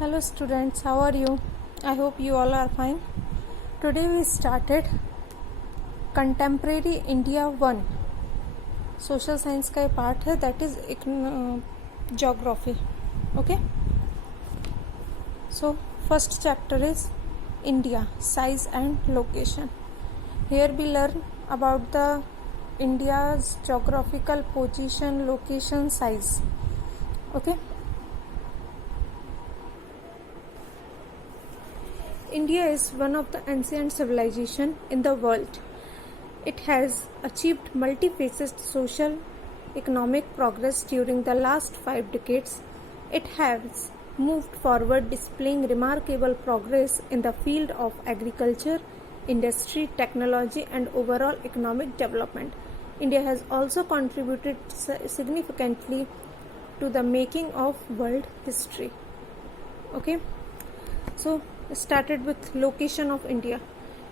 Hello students, how are you? I hope you all are fine. Today we started Contemporary India 1. Social science का part है, that is geography. Okay? So first chapter is India, size and location. Here we learn about the India's geographical position, location, size. Okay? India is one of the ancient civilizations in the world. It has achieved multifaceted social, economic progress during the last 5 decades. It has moved forward, displaying remarkable progress in the field of agriculture, industry, technology, and overall economic development. India has also contributed significantly to the making of world history. Okay, so started with location of India.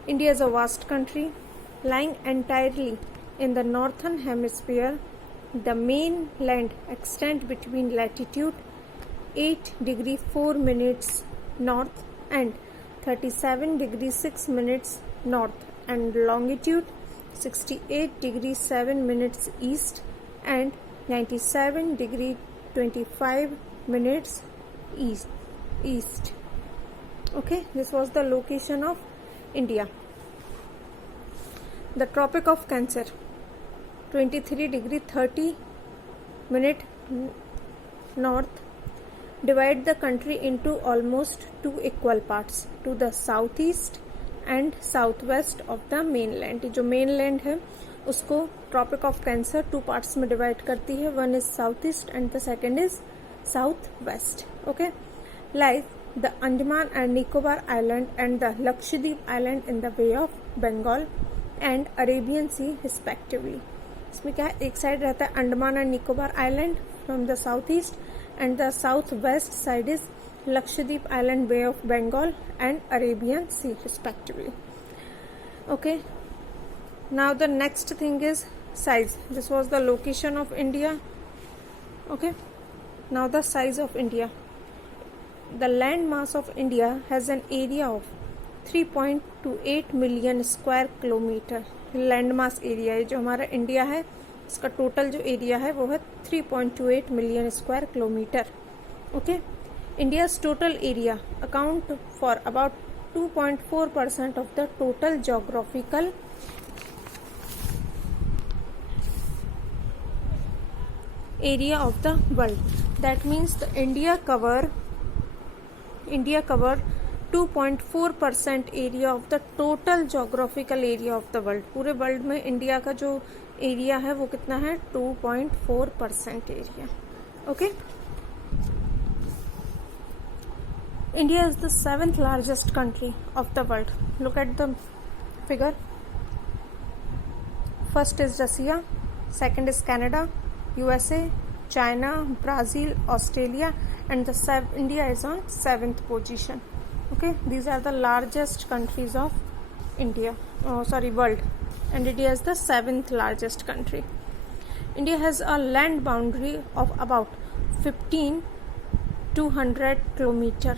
India is a vast country lying entirely in the northern hemisphere. The mainland extends between latitude 8 degree 4 minutes north and 37 degree 6 minutes north, and longitude 68 degree 7 minutes east and 97 degree 25 minutes east. Okay, this was the location of India. The Tropic of Cancer, 23 degree 30 minute north, divide the country into almost 2 equal parts to the southeast and southwest of the mainland. जो mainland है उसको Tropic of Cancer 2 parts में divide करती है. One is southeast and the second is southwest. Okay, lies the Andaman and Nicobar Island and the Lakshadweep Island in the Bay of Bengal and Arabian Sea respectively. इसमें क्या है, एक side रहता है Andaman and Nicobar island from the south east and the south west side is Lakshadweep island, bay of Bengal and Arabian sea respectively. Okay, now the next thing is size. This was the location of India. Okay, now the size of India. The land mass of India has an area of 3.28 million square kilometer. Land mass area है जो हमारा India है, इसका total जो area है वो है 3.28 million square kilometre. Okay, India's total area account for about 2.4% of the total geographical area of the world. That means the India cover 2.4% area of the total geographical area of the world. पूरे world में India का जो area है वो कितना है, 2.4% area. Okay, India is the 7th largest country of the world. Look at the figure. First is Russia, second is Canada, USA, China, Brazil, Australia, and India is on 7th position. Okay, these are the largest countries of world, and India is the 7th largest country. India has a land boundary of about 15,200 kilometer,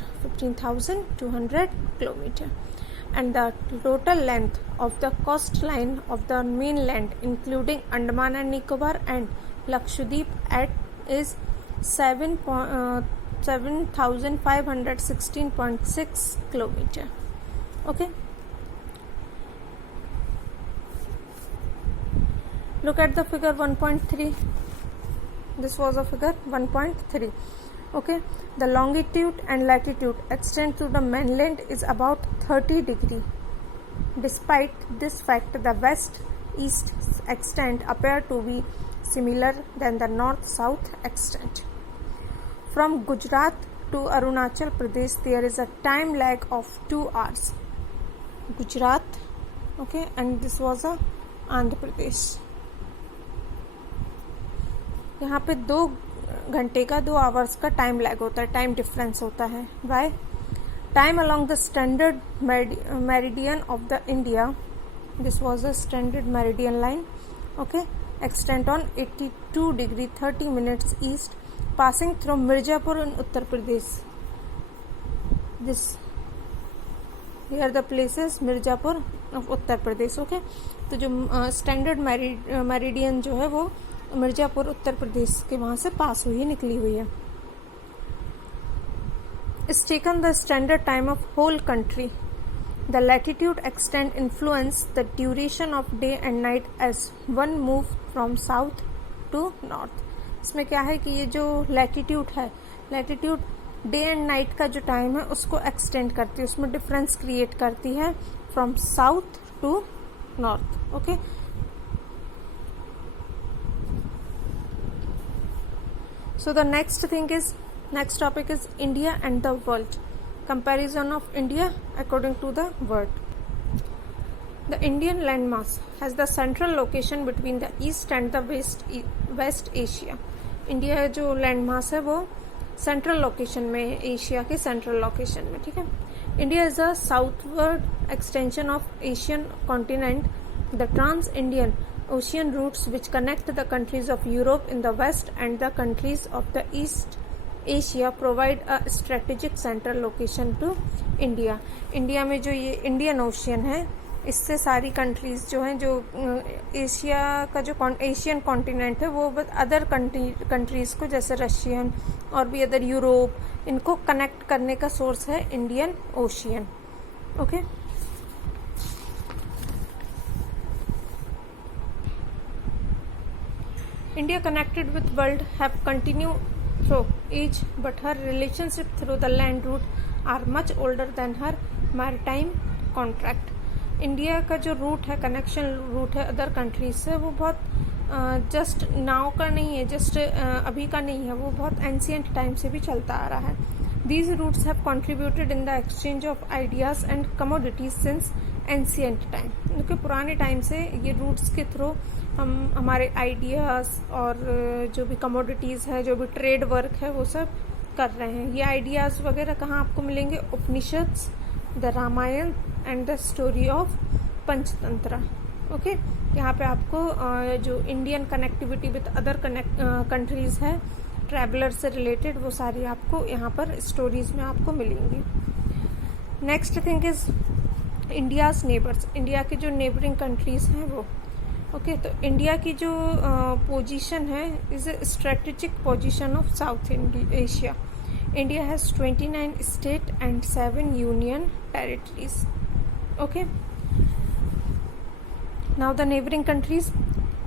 and the total length of the coastline of the mainland, including Andaman and Nicobar and Lakshadweep, is 7,516.6 kilometer. Okay, look at the figure 1.3. This was a figure 1.3. Okay, the longitude and latitude extend to the mainland is about 30 degree. Despite this fact, the west-east extent appear to be similar than the north-south extent. From Gujarat to Arunachal Pradesh, there is a time lag of 2 hours. Gujarat, okay, and this was a Andhra Pradesh. यहाँ पे 2 घंटे का 2 hours का time lag होता है, time difference होता है. Why? Time along the standard meridian of the India, this was a standard meridian line. Okay, extent on 82 degree 30 minutes east, passing through Mirzapur in Uttar Pradesh. This here the places Mirzapur of Uttar Pradesh. Okay, तो जो standard meridian जो है वो मिर्जापुर उत्तर प्रदेश के वहाँ से पास हुई है, निकली हुई है। Is taken the standard time of whole country. The latitude extent influence the duration of day and night as one move from south to north. इसमें क्या है कि ये जो लैटिट्यूड है, लैटिट्यूड डे एंड नाइट का जो टाइम है उसको एक्सटेंड करती है, उसमें डिफरेंस क्रिएट करती है from south to north. Okay, so the next topic is India and the world. Comparison of India according to the world. The Indian landmass has the central location between the east and the west Asia. India जो landmass है वो central location में, Asia के central location में, ठीक है। India is a southward extension of Asian continent. The trans Indian ocean routes which connect the countries of Europe in the west and the countries of the east Asia provide a strategic central location to India. India में जो ये Indian ocean है, इससे सारी countries जो हैं, जो Asia का जो एशियन कॉन्टिनेंट है वो अदर कंट्रीज को, जैसे रशियन और भी अदर यूरोप, इनको कनेक्ट करने का सोर्स है Indian ocean. Okay, India connected with world have continued through age, but her relationship through the land route are much older than her maritime contract. India का जो root है, connection root है other countries से, वो बहुत just now का नहीं है, जस्ट अभी का नहीं है, वो बहुत एंशियंट टाइम से भी चलता आ रहा है। These routes have contributed in the exchange of ideas and commodities since ancient time. क्योंकि पुराने टाइम से ये रूट्स के थ्रू हम हमारे आइडियाज और जो भी कमोडिटीज़ है, जो भी ट्रेड वर्क है, वो सब कर रहे हैं। ये आइडियाज़ वगैरह कहाँ आपको मिलेंगे? Upanishads, the Ramayana and the story of Panchatantra. Okay, यहाँ पे आपको जो Indian connectivity with other countries है, ट्रैवलर से रिलेटेड, वो सारी आपको यहाँ पर स्टोरीज में आपको मिलेंगी। Next thing is India's neighbours. India के जो नेबरिंग कंट्रीज हैं वो, ओके, तो इंडिया की जो पोजीशन है is a strategic position of south Asia. India has 29 state and 7 union territories. Okay, now the neighbouring countries.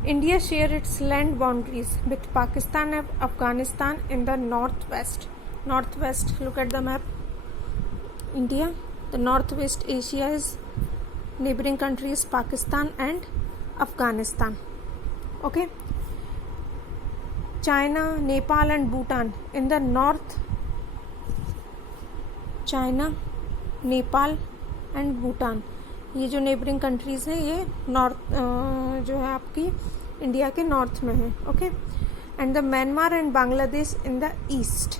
India share its land boundaries with Pakistan and Afghanistan in the northwest. Northwest, look at the map. India, the northwest Asia is neighboring countries Pakistan and Afghanistan. Okay. China, Nepal and Bhutan in the north. China, Nepal and Bhutan, ये जो neighbouring countries हैं ये north जो है आपकी India के north में है। Okay, and the Myanmar and Bangladesh in the east.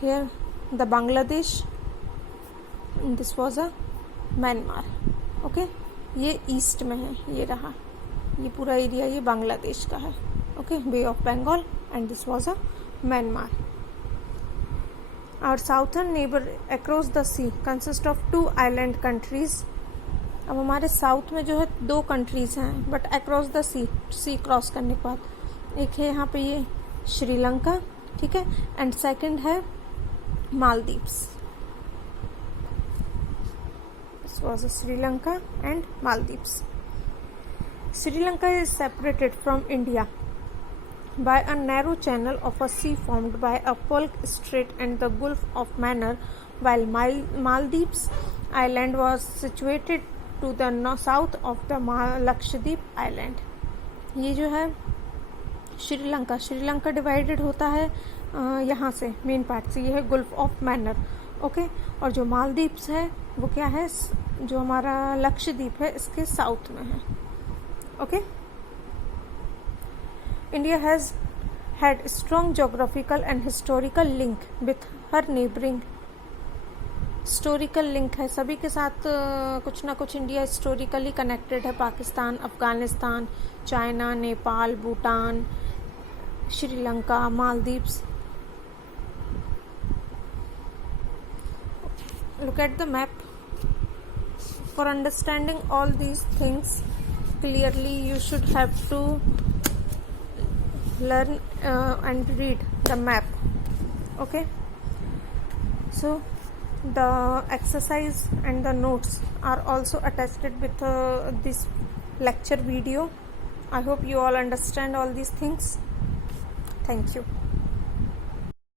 Here the Bangladesh, this was a Myanmar. Okay, ये ईस्ट में है, ये रहा, ये पूरा एरिया ये बांग्लादेश का है। Okay, bay of Bengal, and this was a Myanmar. Our southern neighbor across the sea consist of 2 island countries. अब हमारे साउथ में जो है 2 कंट्रीज हैं, but across the sea cross करने के बाद एक है यहाँ पे ये श्रीलंका, ठीक है, एंड सेकंड है Maldives. This was Sri Lanka and Maldives. Sri Lanka is separated from India by a narrow channel of a sea formed by a Polk Strait and the Gulf of Mannar, while Maldives island was situated to the south of the Lakshadweep island. ये जो है Sri Lanka divided होता है यहाँ से, main part से, ये है गुल्फ ऑफ मैनर। ओके, और जो मालदीव्स है वो क्या है, जो हमारा लक्षद्वीप है इसके साउथ में है। Okay, India has had strong geographical and historical link with her neighboring. Historical link है सभी के साथ, कुछ ना कुछ इंडिया हिस्टोरिकली कनेक्टेड है। Pakistan, Afghanistan, China, Nepal, Bhutan, Sri Lanka, Maldives. look at the map. For understanding all these things clearly, you should have to learn and read the map. Okay, so the exercise and the notes are also attached with this lecture video. I hope you all understand all these things. Thank you.